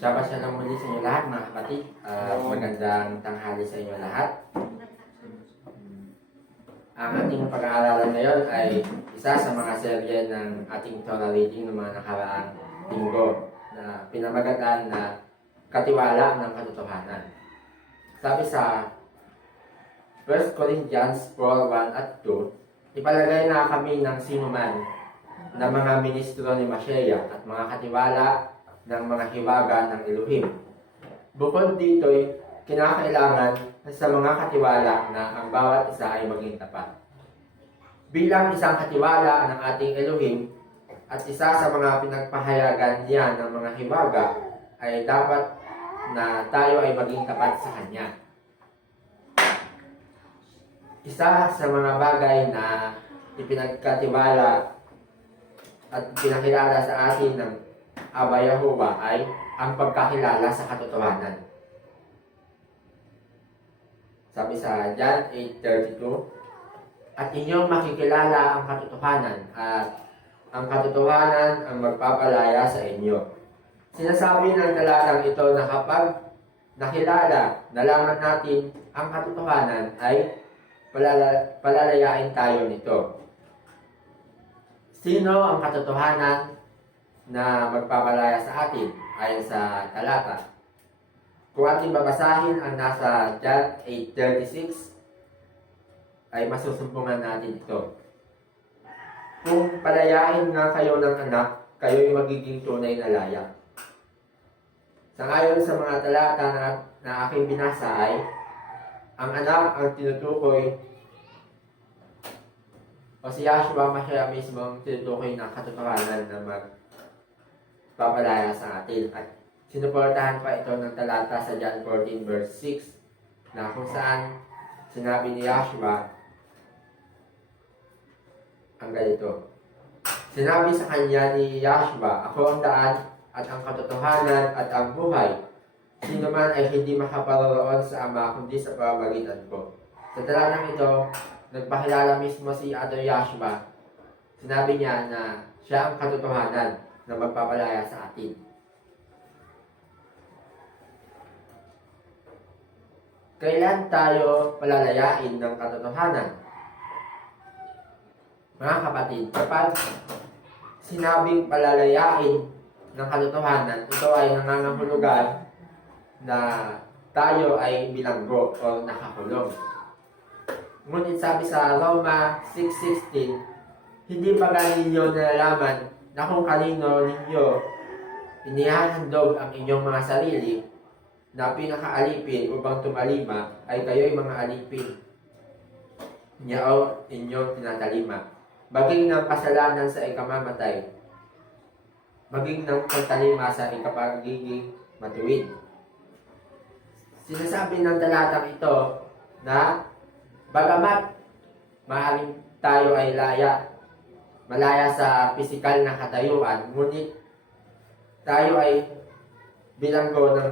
Shabbat muli sa inyo lahat mga kapatid. Magandang tanghali sa inyo lahat. Ang ating pag-aaralan ngayon ay isa sa mga serye ng ating Torah reading ng mga nakaraang linggo na pinamagatan na katiwala ng katotohanan. Sabi sa 1 Corinthians 4:1 at 2, ipalagay na kami ng sinuman na mga ministro ni Mashiach at mga katiwala ng mga hiwaga ng Elohim. Bukod dito'y kinakailangan sa mga katiwala na ang bawat isa ay maging tapat. Bilang isang katiwala ng ating Elohim at isa sa mga pinagpahayagan niya ng mga hiwaga ay dapat na tayo ay maging tapat sa Kanya. Isa sa mga bagay na ipinagkatiwala at pinakilala sa atin ng Aba Yahuwah ay ang pagkakilala sa katotohanan. Sabi sa John 8:32, at inyong makikilala ang katotohanan at ang katotohanan ang magpapalaya sa inyo. Sinasabi ng talatang ito na kapag nakilala, nalaman natin ang katotohanan ay palalayain tayo nito. Sino ang katotohanan na magpapalaya sa atin ayon sa talata? Kung ating babasahin ang nasa John 8:36 ay masusumpungan natin ito. Kung palayain nga kayo ng anak, kayo'y magiging tunay na laya. Sangayon sa mga talata na aking binasa ay ang anak ang tinutukoy o si Yahshua Mashiach mismo ang tinutukoy ng katotohanan na magpapalaya sa atin. At sinuportahan pa ito ng talata sa John 14 verse 6 na kung saan sinabi ni Yahshua ang ganito. Sinabi sa kanya ni Yahshua, ako ang daan at ang katotohanan at ang buhay. Sino man ay hindi makaparoroon sa Ama kundi sa pamamagitan ko. Sa talatang ito, nagpakilala mismo si Adon Yahshua. Sinabi niya na siya ang katotohanan na magpapalaya sa atin. Kailan tayo palalayain ng katotohanan? Mga kapatid, kapag sinabing palalayain ng katotohanan, ito ay nangangahulugan na tayo ay bilanggo o nakakulong. Ngunit sabi sa Roma 6:16, hindi pa ninyo nalalaman na kung kanino ninyo inihahandog ang inyong mga sarili na pinakaalipin upang tumalima ay kayo'y mga alipin niya o inyong tinatalima. Baging ng kasalanan sa ikamamatay, maging ng pagtalima sa ikapagiging matuwid. Sinasabi ng talatang ito na bagamat maaaring tayo ay malaya sa pisikal na katayuan, ngunit tayo ay bilanggo ng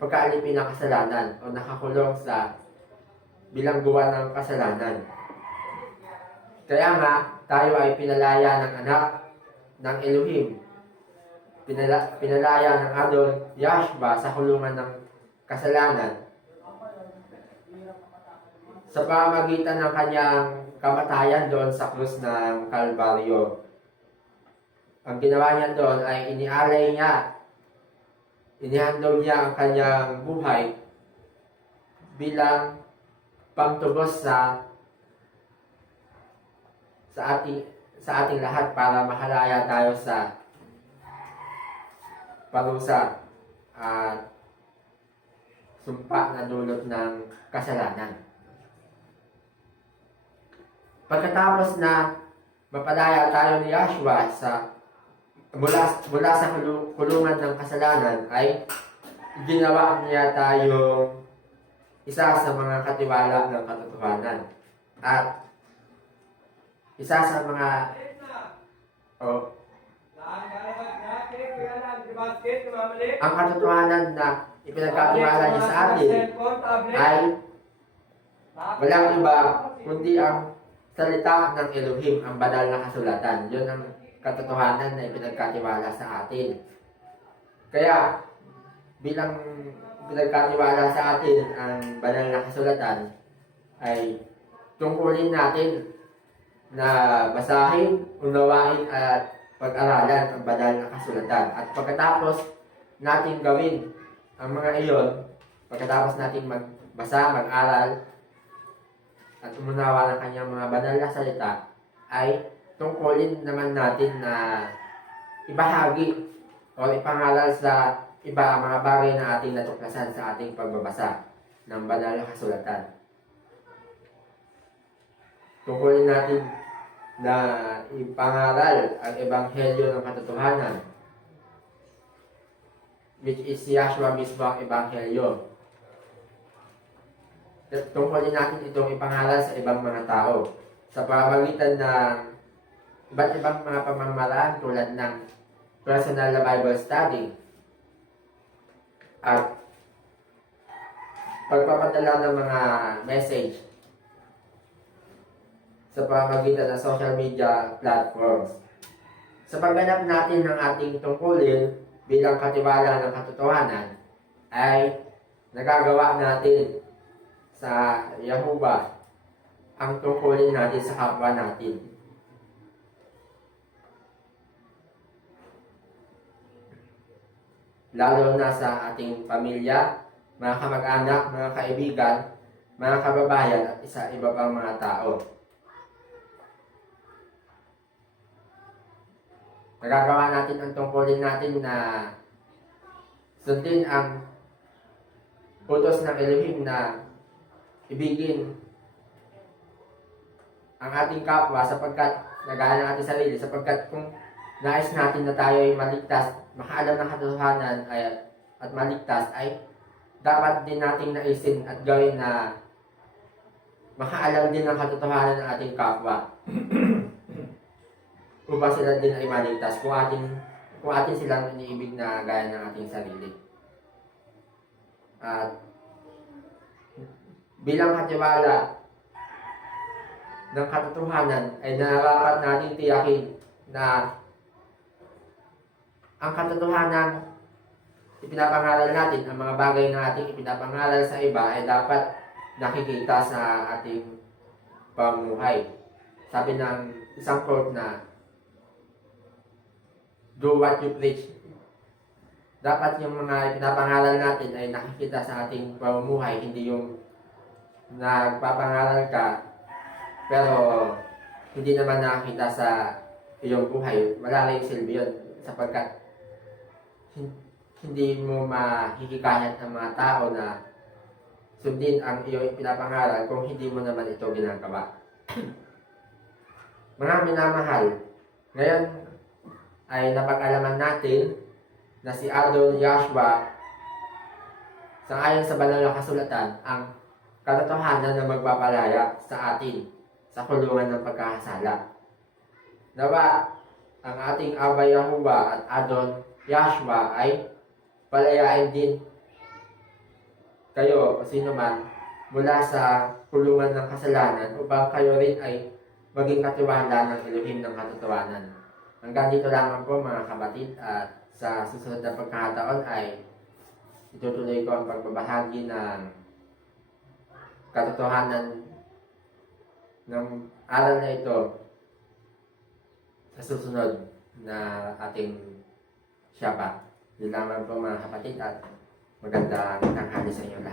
pagkaalipin ng kasalanan o nakakulong sa bilangguan ng kasalanan. Kaya nga, tayo ay pinalaya ng anak ng Elohim. Pinalaya ng Adon Yahshua sa kulungan ng kasalanan sa pamamagitan ng kanyang kamatayan doon sa krus ng Kalbaryo. Ang ginawa niya doon ay inihandog niya ang kanyang buhay bilang pangtubos sa ating lahat para makalaya tayo sa parusa at sumpa na dulot ng kasalanan. Pagkatapos na mapalaya tayo ni Yahshua mula sa kulungan ng kasalanan, ay ginawa niya tayo isa sa mga katiwala ng katotohanan. At isa sa mga ang katotohanan na ipinagkatiwala niya sa atin ay walang iba kundi ang salita ng Elohim, ang banal na kasulatan. Yun ang katotohanan na ipinagkatiwala sa atin. Kaya bilang pinagkatiwala sa atin ang banal na kasulatan ay tungkulin natin na basahin, unawain at pag-aralan ang banal na kasulatan. At pagkatapos natin gawin ang mga iyon, pagkatapos natin magbasa, mag-aral at umunawa ng kanyang mga banal na salita, ay tungkulin naman natin na ibahagi o ipangaral sa iba ang mga bagay na ating natuklasan sa ating pagbabasa ng banal na kasulatan. Tungkulin natin na ipangaral ang ebanghelyo ng katotohanan, which is si Yahshua mismo ang ebanghelyo. Tungkulin natin itong ipangaral sa ibang mga tao sa pamamagitan ng iba't ibang mga pamamaraan tulad ng personal na Bible study at pagpapadala ng mga message sa pamamagitan ng social media platforms. Sa pagganap natin ng ating tungkulin bilang katiwala ng katotohanan ay nagagawa natin sa Yahuwah ang tungkulin natin sa kapwa natin. Lalo na sa ating pamilya, mga kamag-anak, mga kaibigan, mga kababayan at isa iba pang mga tao. Nagagawa natin ang tungkulin natin na sundin ang utos ng Elohim na ibigin ang ating kapwa sapagkat nagana ng ating sarili, sapagkat kung nais natin na tayo ay maligtas, makaalam ng katotohanan at maligtas, ay dapat din nating naisin at gawin na makaalam din ng katotohanan ng ating kapwa upang sila din ay maligtas kung atin silang iniibig na gaya ng ating sarili. At bilang katiwala ng katotohanan ay nararapat natin tiyakin na ang katotohanan ipinapangaral natin, ang mga bagay na ating ipinapangaral sa iba ay dapat nakikita sa ating pamumuhay. Sabi ng isang quote na, do what you preach. Dapat yung mga ipinapangaral natin ay nakikita sa ating pamumuhay, hindi yung nagpapangaral ka pero hindi naman nakita sa iyong buhay. Wala rin silbi yun sapagkat hindi mo mahihikayat ng mga tao na sundin ang iyong pinapangaral kung hindi mo naman ito ginagawa. Mga minamahal, ngayon ay napag-alaman natin na si Adon Yahshua sangayon sa banal na kasulatan ang katotohanan na magpapalaya sa atin sa kulungan ng pagkakasala. Nawa ang ating Aba Yahuwah at Adon Yahshua ay palayain din kayo o sino man mula sa kulungan ng kasalanan upang kayo rin ay maging katiwala ng Elohim ng katotohanan. Hanggang dito lamang po mga kapatid, at sa susunod na pagkakataon ay itutuloy ko ang pagbabahagi ng katotohanan ng aral na ito sa susunod na ating Shabbat. Yun lamang po mga kapatid, at magandang tanghali sa inyo lahat.